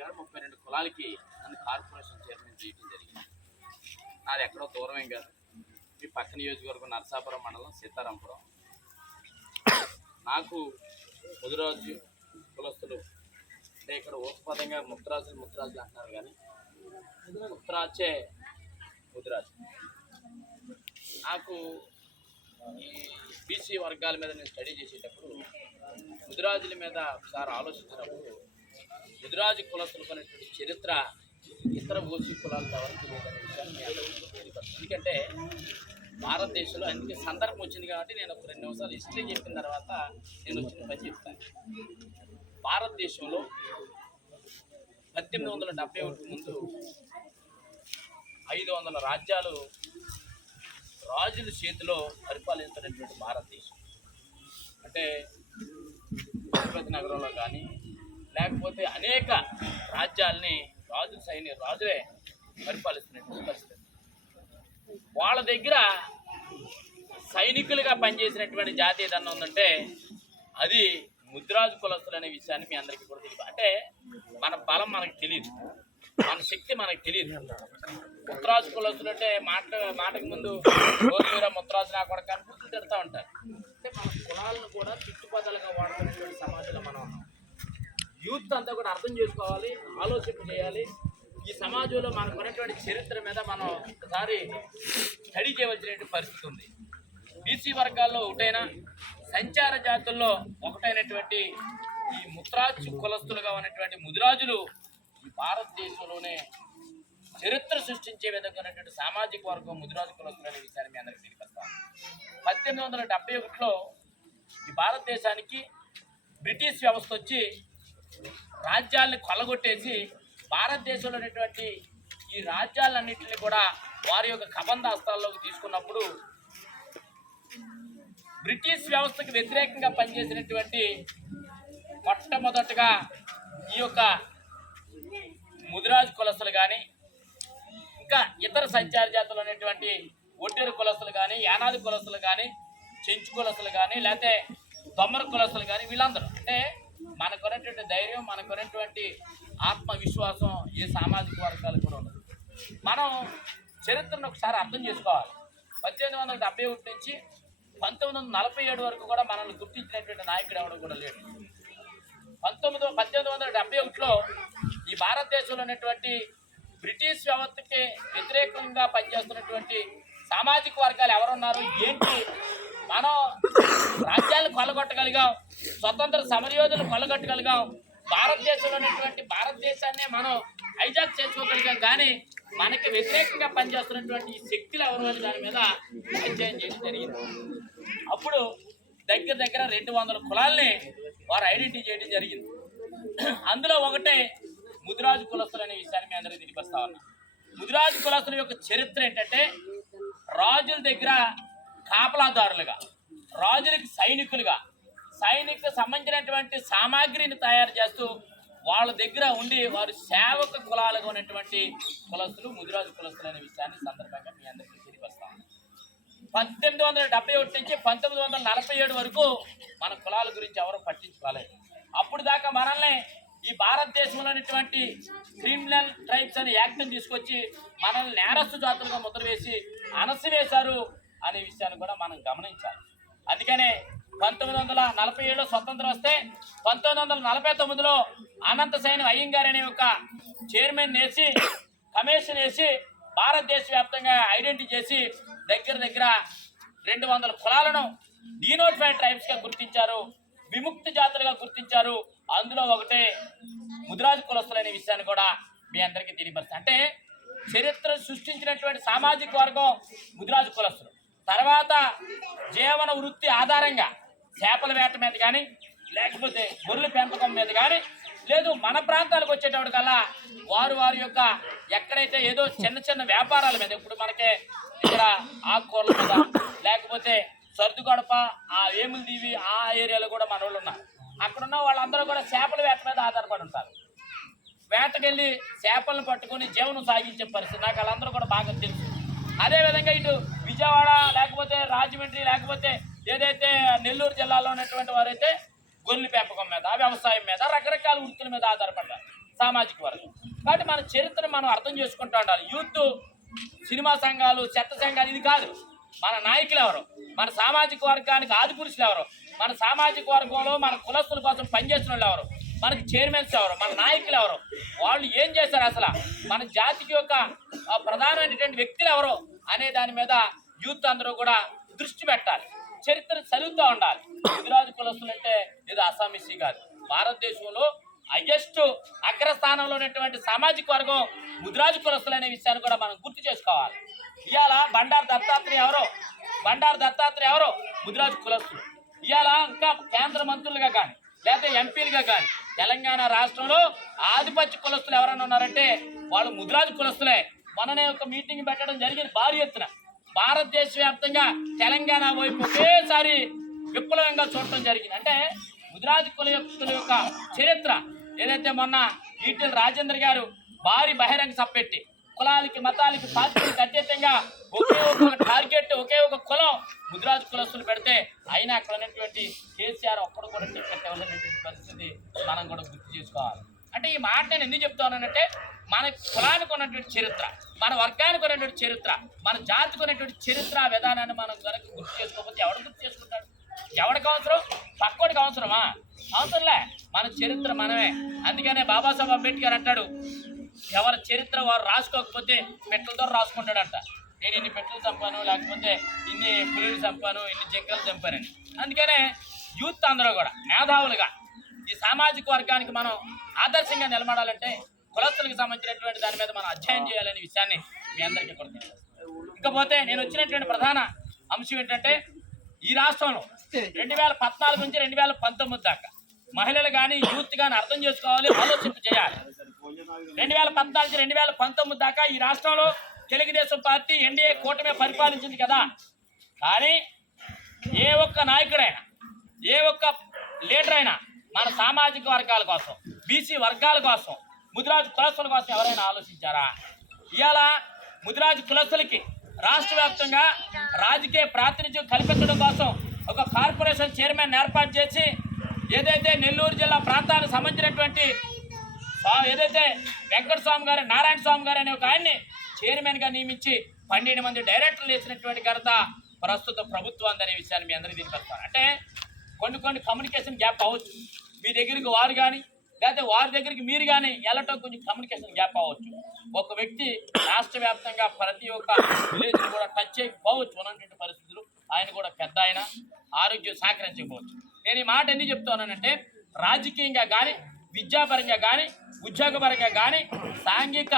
గారు 32 కులాలకి నన్ను కార్పొరేషన్ చైర్మన్ చేయడం జరిగింది. నాది ఎక్కడో దూరమేం కాదు, మీ పక్క నియోజకవర్గం నరసాపురం మండలం సీతారాంపురం. నాకు ముదిరాజు కులస్తులు అంటే ఇక్కడ ఊపపదంగా ముద్రాజులు అంటున్నారు, కానీ ముద్రాజే ముదిరాజు. నాకు ఈ బీసీ వర్గాల మీద నేను స్టడీ చేసేటప్పుడు ముదిరాజుల మీద ఒకసారి ఆలోచించినప్పుడు ముదిరాజు కులస్తులకు అనేటువంటి చరిత్ర ఇతర ఓసీ కులాలకు ఎవరికి లేదనే విషయాన్ని మీ అందరికీ తెలియపరుస్తాను. ఎందుకంటే భారతదేశంలో అందుకే సందర్భం వచ్చింది కాబట్టి నేను ఒక 2 నిమిషాలు హిస్టరీ చెప్పిన తర్వాత నేను వచ్చిన పని చెప్తాను. భారతదేశంలో 1871 ముందు 500 రాజ్యాలు రాజుల చేతిలో పరిపాలించినటువంటి భారతదేశం. అంటే తిరుపతి నగరంలో కానీ లేకపోతే అనేక రాజ్యాలని రాజులే పరిపాలిస్తున్నటువంటి పరిస్థితి. వాళ్ళ దగ్గర సైనికులుగా పనిచేసినటువంటి జాతి ఏదన్నా ఉందంటే అది ముదిరాజు కులస్తులు అనే విషయాన్ని మీ అందరికీ కూడా తెలియదు. అంటే మన బలం మనకు తెలియదు, మన శక్తి మనకు తెలియదు. ముద్రాజు కులస్తులు అంటే మాటకు ముందు గోరుమీర ముద్రాజు నా కూడా కనుక తిడతా ఉంటారు. అంటే మన కులాలను కూడా చుట్టుపక్కలుగా వాడుతున్నటువంటి సమాజంలో మనం ఉన్నాం. యూత్ అంతా కూడా అర్థం చేసుకోవాలి, ఆలోచన చేయాలి. ఈ సమాజంలో మనకు ఉన్నటువంటి చరిత్ర మీద మనం ఒకసారి స్టడీ చేయవలసినటువంటి పరిస్థితి ఉంది. బీసీ వర్గాల్లో ఒకటైన సంచార జాతుల్లో ఒకటైనటువంటి ఈ ముద్రాజు కులస్తులుగా ఉన్నటువంటి ముదిరాజులు ఈ భారతదేశంలోనే చరిత్ర సృష్టించే విధంగా ఉన్నటువంటి సామాజిక వర్గం ముదిరాజు కులస్తులు అనే విషయాన్ని మీ అందరికీ తెలియపరుస్తాను. 1871లో ఈ భారతదేశానికి బ్రిటిష్ వ్యవస్థ వచ్చి రాజ్యాలని కొల్లగొట్టేసి భారతదేశంలో ఉన్నటువంటి ఈ రాజ్యాలన్నింటినీ కూడా వారి యొక్క కబంధాస్తాల్లోకి తీసుకున్నప్పుడు బ్రిటిష్ వ్యవస్థకు వ్యతిరేకంగా పనిచేసినటువంటి మొట్టమొదటగా ఈ యొక్క ముదిరాజు కులస్తులు కానీ ఇంకా ఇతర సంచార జాతులు అనేటువంటి ఒడ్డేరు కులస్తులు కానీ యానాది కులస్తులు కానీ చెంచు కులస్తులు కానీ లేకపోతే దొమ్మర కులస్తులు కానీ వీళ్ళందరూ అంటే మనకున్నటువంటి ధైర్యం మనకున్నటువంటి ఆత్మవిశ్వాసం ఏ సామాజిక వర్గాలు కూడా ఉండదు. మనం చరిత్రను ఒకసారి అర్థం చేసుకోవాలి. 1871 నుంచి 1947 వరకు కూడా మనల్ని గుర్తించినటువంటి నాయకుడు ఎవరు కూడా లేడు. 1871లో ఈ భారతదేశంలో ఉన్నటువంటి బ్రిటిష్ వ్యవస్థకి వ్యతిరేకంగా పనిచేస్తున్నటువంటి సామాజిక వర్గాలు ఎవరున్నారు ఏంటి, మనం రాజ్యాలను కొల్లగొట్టగలిగాం, స్వతంత్ర సమరయోధులు కొల్లగొట్టగలిగాం, భారతదేశంలో ఉన్నటువంటి భారతదేశాన్నే మనం హైజాక్ చేసుకోగలిగాం. కానీ మనకి వ్యతిరేకంగా పనిచేస్తున్నటువంటి శక్తులు ఎవరు అని దాని మీద అధ్యయనం చేయడం జరిగింది. అప్పుడు దగ్గర 200 కులాల్ని వారు ఐడెంటిఫై చేయడం జరిగింది. అందులో ఒకటే ముదిరాజు కులస్తులు అనే విషయాన్ని మీ అందరికీ తెలియపరుస్తా ఉన్నా. ముదిరాజు కులస్తుల యొక్క చరిత్ర ఏంటంటే రాజుల దగ్గర కాపలాదారులుగా, రాజులకి సైనికులుగా, సైనికులకు సంబంధించినటువంటి సామాగ్రిని తయారు చేస్తూ వాళ్ళ దగ్గర ఉండి వారు సేవక కులాలుగా ఉన్నటువంటి కులస్తులు ముదిరాజు కులస్తులు అనే విషయాన్ని సందర్భంగా మీ అందరికీ తెలియపరుస్తాం. 1871 నుంచి 1947 వరకు మన కులాల గురించి ఎవరు పట్టించుకోలేదు. అప్పుడు దాకా మనల్ని ఈ భారతదేశంలో ఉన్నటువంటి క్రిమినల్ ట్రైబ్స్ అనే యాక్ట్ని తీసుకొచ్చి మనల్ని నేరస్తు జాతులుగా ముద్ర వేసి అణసివేశారు అనే విషయాన్ని కూడా మనం గమనించాలి. అందుకనే 1947లో స్వతంత్రం వస్తే 1949లో అనంత సైన్ అయ్యంగార్ అనే ఒక చైర్మన్ వేసి కమిషన్ వేసి భారతదేశ వ్యాప్తంగా ఐడెంటిఫై చేసి దగ్గర 200 కులాలను డీనోటిఫైడ్ ట్రైబ్స్గా గుర్తించారు, విముక్తి జాతులుగా గుర్తించారు. అందులో ఒకటే ముదిరాజు కులస్తులు అనే విషయాన్ని కూడా మీ అందరికీ తెలియపరుస్తారు. అంటే చరిత్ర సృష్టించినటువంటి సామాజిక వర్గం ముదిరాజు కులస్తులు. తర్వాత జీవన వృత్తి ఆధారంగా చేపల వేట మీద కానీ లేకపోతే గొర్రెల పెంపకం మీద కానీ లేదు మన ప్రాంతాలకు వచ్చేటప్పటికల్లా వారి యొక్క ఎక్కడైతే ఏదో చిన్న వ్యాపారాల మీద, ఇప్పుడు మనకే ఇక్కడ ఆకుకూరల మీద లేకపోతే సర్దుగడప ఆ వేముల దీవి ఆ ఏరియాలో కూడా మన వాళ్ళు ఉన్నారు. అక్కడున్న వాళ్ళందరూ కూడా చేపల వేట మీద ఆధారపడి ఉంటారు. వేటకెళ్ళి చేపలను పట్టుకొని జీవనం సాగించే పరిస్థితి నాకు వాళ్ళందరూ కూడా బాగా తెలుసు. అదేవిధంగా ఇటు విజయవాడ లేకపోతే రాజమండ్రి లేకపోతే ఏదైతే నెల్లూరు జిల్లాలో ఉన్నటువంటి వారైతే గొర్రెల పెంపకం మీద, వ్యవసాయం మీద, రకరకాల వృత్తుల మీద ఆధారపడ్డారు. సామాజిక వర్గం. కాబట్టి మన చరిత్రను మనం అర్థం చేసుకుంటూ ఉండాలి. యూత్, సినిమా సంఘాలు, చెత్త సంఘాలు ఇది కాదు. మన నాయకులు ఎవరు, మన సామాజిక వర్గానికి ఆదిపురుషులు ఎవరు, మన సామాజిక వర్గంలో మన కులస్తుల కోసం పనిచేసిన వాళ్ళు ఎవరు, మనకి చైర్మన్స్ ఎవరు, మన నాయకులు ఎవరు, వాళ్ళు ఏం చేశారు, అసలు మన జాతికి యొక్క ప్రధానమైనటువంటి వ్యక్తులు ఎవరు అనే దాని మీద యూత్ అందరూ కూడా దృష్టి పెట్టాలి. చరిత్ర చదువుతూ ఉండాలి. ముదిరాజు కులస్తులు అంటే ఇది అసామీసీ కాదు. భారతదేశంలో హైయెస్ట్ అగ్రస్థానంలో ఉన్నటువంటి సామాజిక వర్గం ముదిరాజు కులస్తులు అనే విషయాన్ని కూడా మనం గుర్తు చేసుకోవాలి. ఇవాళ బండారు దత్తాత్రేయ ఎవరో ముదిరాజు కులస్తులు. ఇవాళ ఇంకా కేంద్ర మంత్రులుగా కానీ లేకపోతే ఎంపీలుగా కానీ తెలంగాణ రాష్ట్రంలో ఆధిపత్య కులస్తులు ఎవరైనా ఉన్నారంటే వాళ్ళు ముదిరాజు కులస్తులే. మొన్ననే ఒక మీటింగ్ పెట్టడం జరిగింది భారీ ఎత్తున. భారతదేశ వ్యాప్తంగా తెలంగాణ వైపు ఒకేసారి విప్లవంగా చూడటం జరిగింది. అంటే ముదిరాజు కులస్తుల యొక్క చరిత్ర ఏదైతే మొన్న ఈటెల రాజేందర్ గారు భారీ బహిరంగ సభ పెట్టి కులాలకి, మతాలకి, పార్టీలకు అతీతంగా ఒకే ఒక టార్గెట్, ఒకే ఒక కులం ముదిరాజు కులస్తులు పెడితే అయినా అక్కడ ఉన్నటువంటి కేసీఆర్ ఒక్కడు కూడా టికెట్ ఇవ్వలేనటువంటి పరిస్థితి మనం కూడా గుర్తు చేసుకోవాలి. అంటే ఈ మాట నేను ఎందుకు చెప్తానంటే మన కులానికి ఉన్నటువంటి చరిత్ర, మన వర్గానికి ఉన్నటువంటి చరిత్ర, మన జాతికి ఉన్నటువంటి చరిత్ర విధానాన్ని మనం కనుక గుర్తు చేసుకోకపోతే ఎవడు గుర్తు చేసుకుంటాడు? ఎవడికి అవసరం? పక్కోడికి అవసరమా? అవసరంలే. మన చరిత్ర మనమే. అందుకనే బాబాసాహెబ్ అంబేద్కర్ అంటాడు, ఎవరి చరిత్ర వారు రాసుకోకపోతే పెట్టలతో రాసుకుంటాడంట. నేను ఇన్ని పెట్టలు చంపాను, లేకపోతే ఇన్ని పులులు చంపాను, ఇన్ని జింకలు చంపానని. అందుకనే యూత్ అందరూ కూడా మేధావులుగా ఈ సామాజిక వర్గానికి మనం ఆదర్శంగా నిలబడాలంటే కులస్తులకు సంబంధించినటువంటి దాని మీద మనం అధ్యయనం చేయాలనే విషయాన్ని మీ అందరికీ కూడా తెలుసు. ఇకపోతే నేను వచ్చినటువంటి ప్రధాన అంశం ఏంటంటే ఈ రాష్ట్రంలో 2014 నుంచి 2019 దాకా మహిళలు కానీ యూత్ కానీ అర్థం చేసుకోవాలి, ఆలోచింపు చేయాలి. 2014 నుంచి 2019 దాకా ఈ రాష్ట్రంలో తెలుగుదేశం పార్టీ ఎన్డీఏ కూటమి పరిపాలించింది కదా. కానీ ఏ ఒక్క నాయకుడైనా, ఏ ఒక్క లీడర్ అయినా మన సామాజిక వర్గాల కోసం, బీసీ వర్గాల కోసం, ముదిరాజు కులస్తుల కోసం ఎవరైనా ఆలోచించారా? ఇవాళ ముదిరాజు కులస్తులకి రాష్ట్ర వ్యాప్తంగా రాజకీయ ప్రాతినిధ్యం కల్పించడం కోసం ఒక కార్పొరేషన్ చైర్మన్ ఏర్పాటు చేసి ఏదైతే నెల్లూరు జిల్లా ప్రాంతానికి సంబంధించినటువంటి ఏదైతే వెంకట స్వామి గారు, నారాయణ స్వామి గారు అనే ఒక ఆయన్ని చైర్మన్గా నియమించి 12 మంది డైరెక్టర్లు వేసినటువంటి ఘనత ప్రస్తుత ప్రభుత్వం అనే విషయాన్ని మీ అందరికీ తెలియపరుస్తాను. అంటే కొన్ని కమ్యూనికేషన్ గ్యాప్ అవ్వచ్చు. మీ దగ్గరికి వారు కానీ లేకపోతే వారి దగ్గరికి మీరు కానీ వెళ్ళటం కొంచెం కమ్యూనికేషన్ గ్యాప్ అవ్వచ్చు. ఒక వ్యక్తి రాష్ట్ర వ్యాప్తంగా ప్రతి ఒక్క విలేజ్ కూడా టచ్ చేయకపోవచ్చు ఉన్నటువంటి పరిస్థితులు. ఆయన కూడా పెద్ద ఆయన, ఆరోగ్యం సహకరించకపోవచ్చు. నేను ఈ మాట ఎందుకు చెప్తున్నానంటే రాజకీయంగా కానీ, విద్యాపరంగా కానీ, ఉద్యోగపరంగా కానీ, సాంఘిక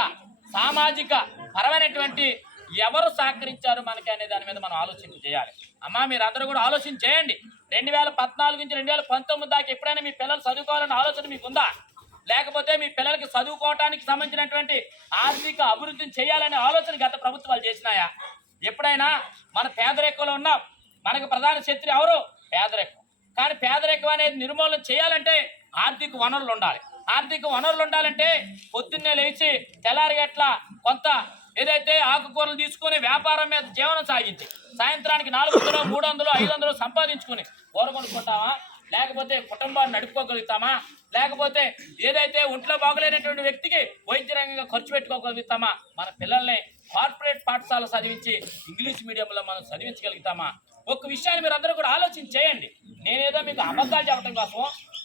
సామాజిక పరమైనటువంటి ఎవరు సహకరించారు మనకి అనే దాని మీద మనం ఆలోచన చేయాలి. అమ్మా మీరందరూ కూడా ఆలోచన చేయండి. 2014 నుంచి 2019 దాకా ఎప్పుడైనా మీ పిల్లలు చదువుకోవాలన్న ఆలోచన మీకు ఉందా? లేకపోతే మీ పిల్లలకి చదువుకోవడానికి సంబంధించినటువంటి ఆర్థిక అభివృద్ధిని చేయాలనే ఆలోచన గత ప్రభుత్వాలు చేసినాయా? ఎప్పుడైనా మన పేదరికంలో ఉన్నాం. మనకు ప్రధాన శత్రు ఎవరు? పేదరికం. కానీ పేదరికం అనేది నిర్మూలన చేయాలంటే ఆర్థిక వనరులు ఉండాలి. ఆర్థిక వనరులు ఉండాలంటే పొద్దున్నే లేచి తెల్లారిగట్ల కొంత ఏదైతే ఆకుకూరలు తీసుకుని వ్యాపారం మీద జీవనం సాగించి సాయంత్రానికి 400, 300, 500 సంపాదించుకుని కూర కొనుక్కుంటామా? లేకపోతే కుటుంబాన్ని నడుపుకోగలుగుతామా? లేకపోతే ఏదైతే ఒంట్లో బాగలేనటువంటి వ్యక్తికి వైద్య రంగంగా ఖర్చు పెట్టుకోగలుగుతామా? మన పిల్లల్ని కార్పొరేట్ పాఠశాల చదివించి ఇంగ్లీష్ మీడియంలో మనం చదివించగలుగుతామా? ఒక్క విషయాన్ని మీరు అందరూ కూడా ఆలోచన చేయండి. నేనేదో మీకు అబద్ధాలు చెప్పడం కోసం,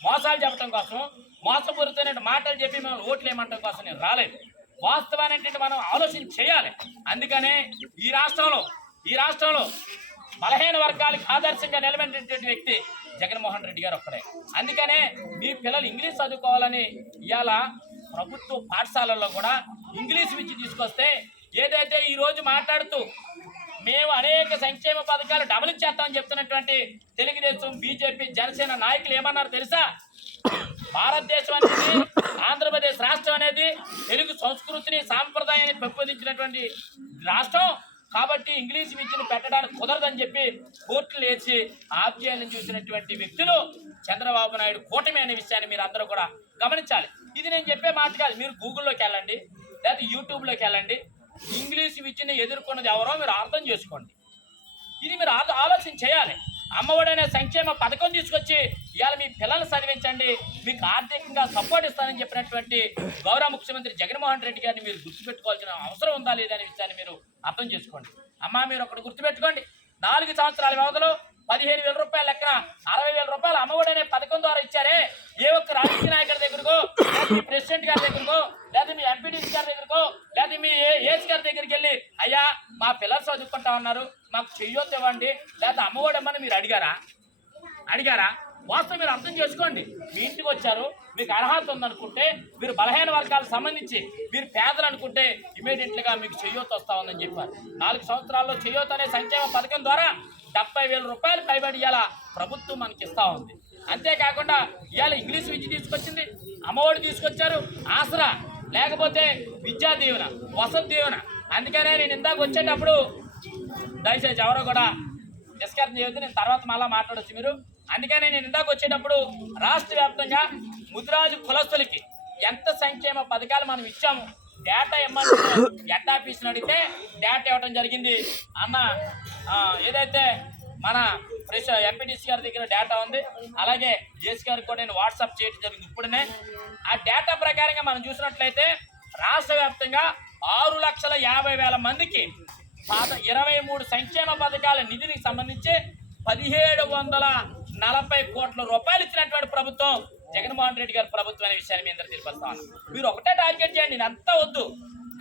మోసాలు చెప్పడం కోసం, మోసపూరితమైన మాటలు చెప్పి మనం ఓట్లు వేయమంటం కోసం నేను రాలేదు. వాస్తవాన్ని మనం ఆలోచన చేయాలి. అందుకనే ఈ రాష్ట్రంలో బలహీన వర్గాలకు ఆదర్శంగా నిలబడినటువంటి వ్యక్తి జగన్మోహన్ రెడ్డి గారు ఒక్కడే. అందుకనే మీ పిల్లలు ఇంగ్లీష్ చదువుకోవాలని ఇవాళ ప్రభుత్వ పాఠశాలల్లో కూడా ఇంగ్లీష్ విద్య తీసుకొస్తే ఏదైతే ఈరోజు మాట్లాడుతూ మేము అనేక సంక్షేమ పథకాలు డబుల్ చేస్తామని చెప్తున్నటువంటి తెలుగుదేశం, బీజేపీ, జనసేన నాయకులు ఏమన్నారు తెలుసా? భారతదేశం అనేది, ఆంధ్రప్రదేశ్ రాష్ట్రం అనేది తెలుగు సంస్కృతిని, సాంప్రదాయాన్ని పెంపొందించినటువంటి రాష్ట్రం కాబట్టి ఇంగ్లీష్ విద్యను పెట్టడానికి కుదరదని చెప్పి కోర్టులు వేసి ఆఫ్ చేయాలని చూసినటువంటి వ్యక్తులు చంద్రబాబు నాయుడు కూటమి అనే విషయాన్ని మీరు అందరూ కూడా గమనించాలి. ఇది నేను చెప్పే మాట కాదు. మీరు గూగుల్లోకి వెళ్ళండి, లేదా యూట్యూబ్లోకి వెళ్ళండి. ఇంగ్లీష్ విద్యను ఎదుర్కొన్నది ఎవరో మీరు అర్థం చేసుకోండి. ఇది మీరు ఆలోచన చేయాలి. అమ్మఒడి అనే సంక్షేమ పథకం తీసుకొచ్చి ఇవాళ మీ పిల్లలు చదివించండి, మీకు ఆర్థికంగా సపోర్ట్ ఇస్తానని చెప్పినటువంటి గౌరవ ముఖ్యమంత్రి జగన్మోహన్ రెడ్డి గారిని మీరు గుర్తుపెట్టుకోవాల్సిన అవసరం ఉందా లేదా అనే విషయాన్ని మీరు అర్థం చేసుకోండి. అమ్మా, మీరు ఒకటి గుర్తుపెట్టుకోండి, 4 సంవత్సరాల వ్యవధిలో 15,000 రూపాయల లెక్కన 60,000 రూపాయలు అమ్మఒడి అనే పథకం ద్వారా ఇచ్చారే. ఏ ఒక్క రాజకీయ నాయకుడి దగ్గరకో, లేదా మీ ప్రెసిడెంట్ గారి దగ్గరకో, లేదా మీ ఎంపీడీసీ గారి దగ్గరకో, లేదా మీ ఏసీ గారి దగ్గరికి వెళ్ళి అయ్యా మా పిల్లలు చదువుకుంటా ఉన్నారు, మాకు చెయ్యొద్దు ఇవ్వండి, లేదా అమ్మఒడి ఇవ్వమని మీరు అడిగారా? వాస్తవం మీరు అర్థం చేసుకోండి. మీ ఇంటికి వచ్చారు, మీకు అర్హత ఉందనుకుంటే, మీరు బలహీన వర్గాలకు సంబంధించి మీరు పేదలు అనుకుంటే ఇమీడియట్లీగా మీకు చెయ్యొద్దు వస్తా ఉందని చెప్పారు. 4 సంవత్సరాల్లో చెయ్యొద్దు అనే సంక్షేమ పథకం ద్వారా 70,000 రూపాయలు పైబడి ఇవాళ ప్రభుత్వం మనకి ఇస్తా ఉంది. అంతేకాకుండా ఇవాళ ఇంగ్లీష్ విద్య తీసుకొచ్చింది, అమ్మఒడి తీసుకొచ్చారు, ఆసరా, లేకపోతే విద్యా దీవెన, వసతి దీవెన. అందుకనే నేను ఇందాక వచ్చేటప్పుడు దయచేసి ఎవరో కూడా డిస్కస్ చేయొద్దు, నేను తర్వాత మళ్ళీ మాట్లాడవచ్చు మీరు. అందుకనే నేను ఇందాక వచ్చేటప్పుడు రాష్ట్ర వ్యాప్తంగా ముదిరాజు కులస్తులకి ఎంత సంక్షేమ పథకాలు మనం ఇచ్చాము డేటా ఇవ్వమని ఎడ్ ఆఫీస్ని అడిగితే డేటా ఇవ్వడం జరిగింది అన్న. ఏదైతే మన ఎంపీటీసీ గారి దగ్గర డేటా ఉంది, అలాగే జేసీ గారికి కూడా నేను వాట్సాప్ చేయడం జరిగింది ఇప్పుడునే. ఆ డేటా ప్రకారంగా మనం చూసినట్లయితే రాష్ట్ర వ్యాప్తంగా 6,50,000 మందికి 23 సంక్షేమ పథకాల నిధికి సంబంధించి 1,740 కోట్ల రూపాయలు ఇచ్చినటువంటి ప్రభుత్వం జగన్మోహన్ రెడ్డి గారి ప్రభుత్వం అనే విషయాన్ని మీ అందరూ తెలియపరుస్తా ఉన్నాను. మీరు ఒకటే టార్గెట్ చేయండి, నేను అంతా వద్దు.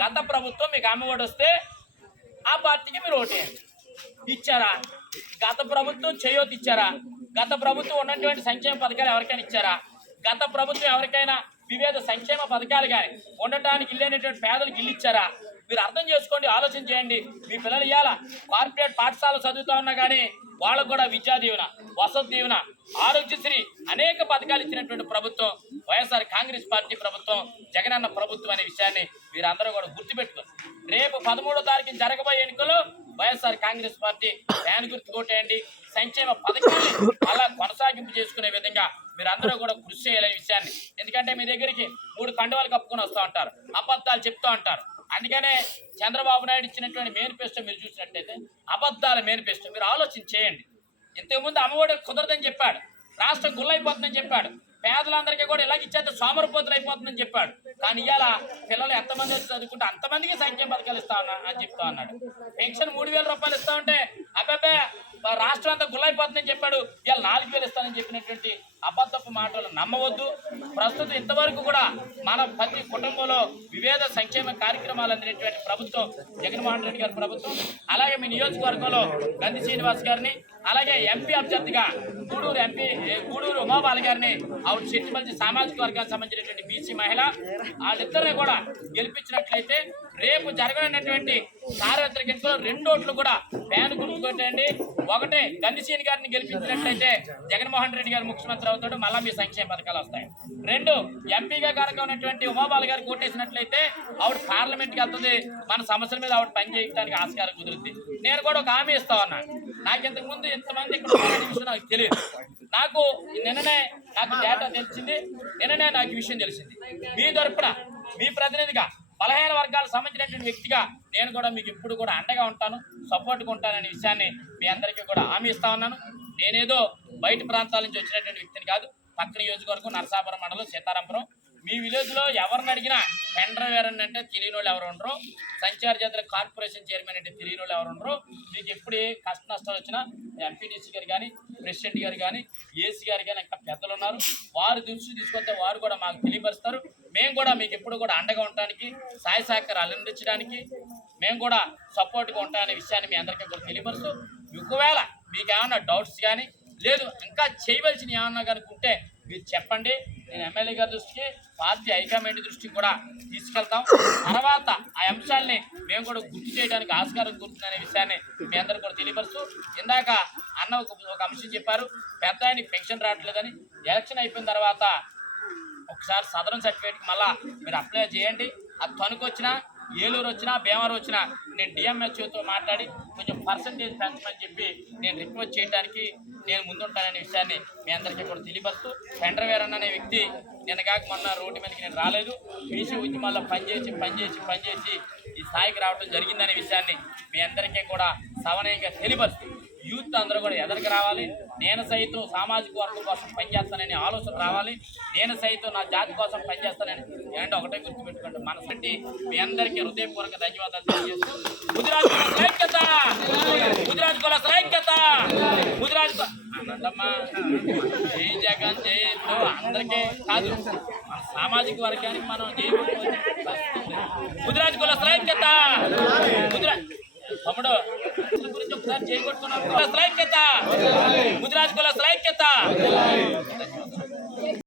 గత ప్రభుత్వం మీకు అమ్మఒడి వస్తే ఆ పార్టీకి మీరు ఓటేయండి. ఇచ్చారా? గత ప్రభుత్వం చేయొద్దు ఇచ్చారా? గత ప్రభుత్వం ఉన్నటువంటి సంక్షేమ పథకాలు ఎవరికైనా ఇచ్చారా? గత ప్రభుత్వం ఎవరికైనా వివిధ సంక్షేమ పథకాలు కానీ ఉండటానికి ఇల్లేనటువంటి పేదలకు ఇల్లు ఇచ్చారా? మీరు అర్థం చేసుకోండి, ఆలోచన చేయండి. మీ పిల్లలు ఇవ్వాల కార్పొరేట్ పాఠశాల చదువుతా ఉన్నా కానీ వాళ్ళకు కూడా విద్యా దీవెన, వసతి దీవెన, ఆరోగ్యశ్రీ అనేక పథకాలు ఇచ్చినటువంటి ప్రభుత్వం వైఎస్ఆర్ కాంగ్రెస్ పార్టీ ప్రభుత్వం, జగనన్న ప్రభుత్వం అనే విషయాన్ని మీరందరూ కూడా గుర్తుపెట్టుకోండి. రేపు 13వ తారీఖున జరగబోయే ఎన్నికల్లో వైఎస్ఆర్ కాంగ్రెస్ పార్టీ ఫ్యాన్ గుర్తు కొట్టేయండి. సంక్షేమ పథకాన్ని అలా కొనసాగింపు చేసుకునే విధంగా మీరందరూ కూడా కృషి చేయాలనే విషయాన్ని. ఎందుకంటే మీ దగ్గరికి 3 కండువాలు కప్పుకొని వస్తూ ఉంటారు, అబద్ధాలు చెప్తూ ఉంటారు. అందుకనే చంద్రబాబు నాయుడు ఇచ్చినటువంటి మేనిఫెస్టో మీరు చూసినట్టయితే అబద్ధాల మేనిఫెస్టో. మీరు ఆలోచన చేయండి. ఇంతకుముందు అమ్మఒడి కుదరదని చెప్పాడు, రాష్ట్రం గుల్లైపోతుందని చెప్పాడు, పేదలందరికీ కూడా ఇలాగ ఇచ్చేస్తే సోమరిపోతులు అయిపోతుందని చెప్పాడు. కానీ ఇవాళ పిల్లలు ఎంతమంది చదువుకుంటే అంతమందికి సంక్షేమ పథకాలు ఇస్తా ఉన్నా అని చెప్తా ఉన్నాడు. పెన్షన్ 3,000 రూపాయలు ఇస్తా ఉంటే అబ్బాయి రాష్ట్రం అంతా గుల్లైపోతుందని చెప్పాడు, ఇవాళ 4,000 ఇస్తానని చెప్పినటువంటి అబద్ధపు మాటలు నమ్మవద్దు. ప్రస్తుతం ఇంతవరకు కూడా మన ప్రతి కుటుంబంలో వివిధ సంక్షేమ కార్యక్రమాలు అందినటువంటి ప్రభుత్వం జగన్మోహన్ రెడ్డి గారి ప్రభుత్వం. అలాగే మీ నియోజకవర్గంలో గంధి శ్రీనివాస్ గారిని, అలాగే ఎంపీ అభ్యర్థిగా గూడూరు ఉమాబాల గారిని, ఆవిడ చెట్టిమల్లి సామాజిక వర్గానికి సంబంధించినటువంటి బీసీ మహిళ, వాళ్ళిద్దరిని కూడా గెలిపించినట్లయితే రేపు జరగనున్నటువంటి సార్వత్రిక ఎన్నికల్లో 2 ఓట్లు కూడా ఫ్యాన్ గుర్తు కొట్టండి. ఒకటే గంధిశ్రీని గారిని గెలిపించినట్లయితే జగన్మోహన్ రెడ్డి గారు ముఖ్యమంత్రి అవుతాడు, మళ్ళా మీ సంక్షేమ పథకాలు వస్తాయి. 2 ఎంపీగా కనుక ఉన్నటువంటి ఉమాబాల గారు కోటేసినట్లయితే ఆవిడ పార్లమెంట్కి వెళ్తుంది, మన సమస్యల మీద ఆవిడ పని చేయడానికి ఆస్కారం కుదురుద్ది. నేను కూడా ఒక హామీ ఇస్తా ఉన్నాను. నాకు ఇంతకుముందు ఇంతమంది ఇక్కడ విషయం నాకు తెలియదు. నిన్ననే నాకు డేటా తెలిసింది, నిన్ననే నాకు ఈ విషయం తెలిసింది. మీ తరపున మీ ప్రతినిధిగా బలహీన వర్గాలకు సంబంధించినటువంటి వ్యక్తిగా నేను కూడా మీకు ఎప్పుడు కూడా అండగా ఉంటాను, సపోర్ట్గా ఉంటాననే విషయాన్ని మీ అందరికీ కూడా హామీ ఇస్తా ఉన్నాను. నేనేదో బయట ప్రాంతాల నుంచి వచ్చినటువంటి వ్యక్తిని కాదు. పక్కన నియోజకవర్గం నరసాపురం మండలం సీతారాంపురం. మీ విలేజ్లో ఎవరిని అడిగినా టెండర్ వేరని అంటే తెలియని వాళ్ళు ఎవరు ఉండరు, సంచార జాతర కార్పొరేషన్ చైర్మన్ అంటే తెలియని వాళ్ళు ఎవరు ఉండరు. మీకు ఎప్పుడు కష్ట నష్టాలు వచ్చినా ఎంపీడీసీ గారు కానీ, ప్రెసిడెంట్ గారు కానీ, ఏసీ గారు కానీ ఇంకా పెద్దలు ఉన్నారు. వారు దృష్టి తీసుకొస్తే వారు కూడా మాకు తెలియపరుస్తారు. మేము కూడా మీకు ఎప్పుడు కూడా అండగా ఉండడానికి, సహాయ సహకారాలు అందించడానికి మేము కూడా సపోర్ట్గా ఉంటామనే విషయాన్ని మీ అందరికీ కూడా తెలియపరుస్తూ, ఒకవేళ మీకు ఏమన్నా డౌట్స్ కానీ లేదు ఇంకా చేయవలసిన ఏమన్నా కనుకుంటే మీరు చెప్పండి. నేను ఎమ్మెల్యే గారి దృష్టికి, పార్టీ హైకమాండ్ దృష్టికి కూడా తీసుకెళ్తాం. తర్వాత ఆ అంశాలని మేము కూడా గుర్తు చేయడానికి ఆస్కారం గుర్తుందనే విషయాన్ని మీ అందరూ కూడా తెలియపరుస్తూ, ఇందాక అన్న ఒక అంశం చెప్పారు, పెద్ద ఆయనకి పెన్షన్ రావట్లేదని. ఎలక్షన్ అయిపోయిన తర్వాత ఒకసారి సదరన్ సర్టిఫికేట్కి మళ్ళీ మీరు అప్లై చేయండి. అది తణుకు వచ్చినా, ఏలూరు వచ్చినా, భీమవరం వచ్చినా నేను డిఎంహెచ్ఓతో మాట్లాడి కొంచెం పర్సంటేజ్ పెంచమని చెప్పి నేను రిక్వెస్ట్ చేయడానికి నేను ముందుంటాననే విషయాన్ని మీ అందరికీ కూడా తెలియపరుస్తూ, టెండర్ వేరన్న అనే వ్యక్తి నిన్న కాక మొన్న రోడ్డు మీదకి నేను రాలేదు, బీసీ ఉద్యమాల్లో పనిచేసి ఈ స్థాయికి రావడం జరిగిందనే విషయాన్ని మీ అందరికీ కూడా సవనయంగా తెలియపరుస్తూ యూత్ అందరూ కూడా ఎదరికి రావాలి. నేను సైతం సామాజిక వర్గం కోసం పనిచేస్తానని ఆలోచన రావాలి. నేను సైతం నా జాతి కోసం పనిచేస్తానని ఏంటో ఒకటే గుర్తుపెట్టుకోండి. మనసండి మీ అందరికీ హృదయపూర్వక ధన్యవాదాలు తెలియజేస్తూ గుజరాత్ కుల ఐక్యత, గుజరాత్ కుల ఐక్యత, గుజరాత్ అన్నమ్మా జై జగన్ జై అందరికీ కాదు, మన సామాజిక వర్గానికి మనం చేయకపోతే గుజరాత్ కుల ఐక్యత, గుజరాత్ తమ్ముడు గురించి ఒకసారి చేయగొట్టుకున్నాం. ఐక్యత, గుజరాత్ కుల ఐక్యత.